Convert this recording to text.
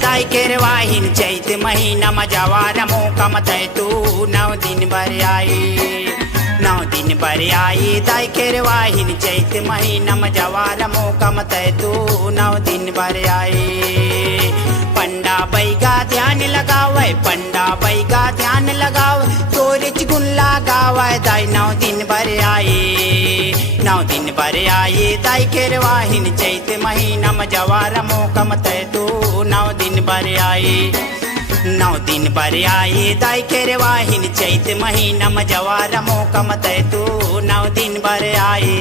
दाई केरवाहिन चैत महीना मजवार मोकम तय तू 9 दिन भर आई 9 दिन भर आई दाई केरवाहिन चैत महीना मजवार मोकम तय तू 9 दिन भर आई। पंडा बैगा ध्यान लगावे पंडा बैगा ध्यान लगावे तोरिच गुल्ला गावे दाई 9 दिन भर आई 9 दिन भर आई दाई केरवाहिन चैत महीना मजवार मोकम तय तू 9 दिन भर आई 9 दिन भर आई दाई केरवाहिन चैत महीना मजवार मोकम तय तू 9 दिन भर आई।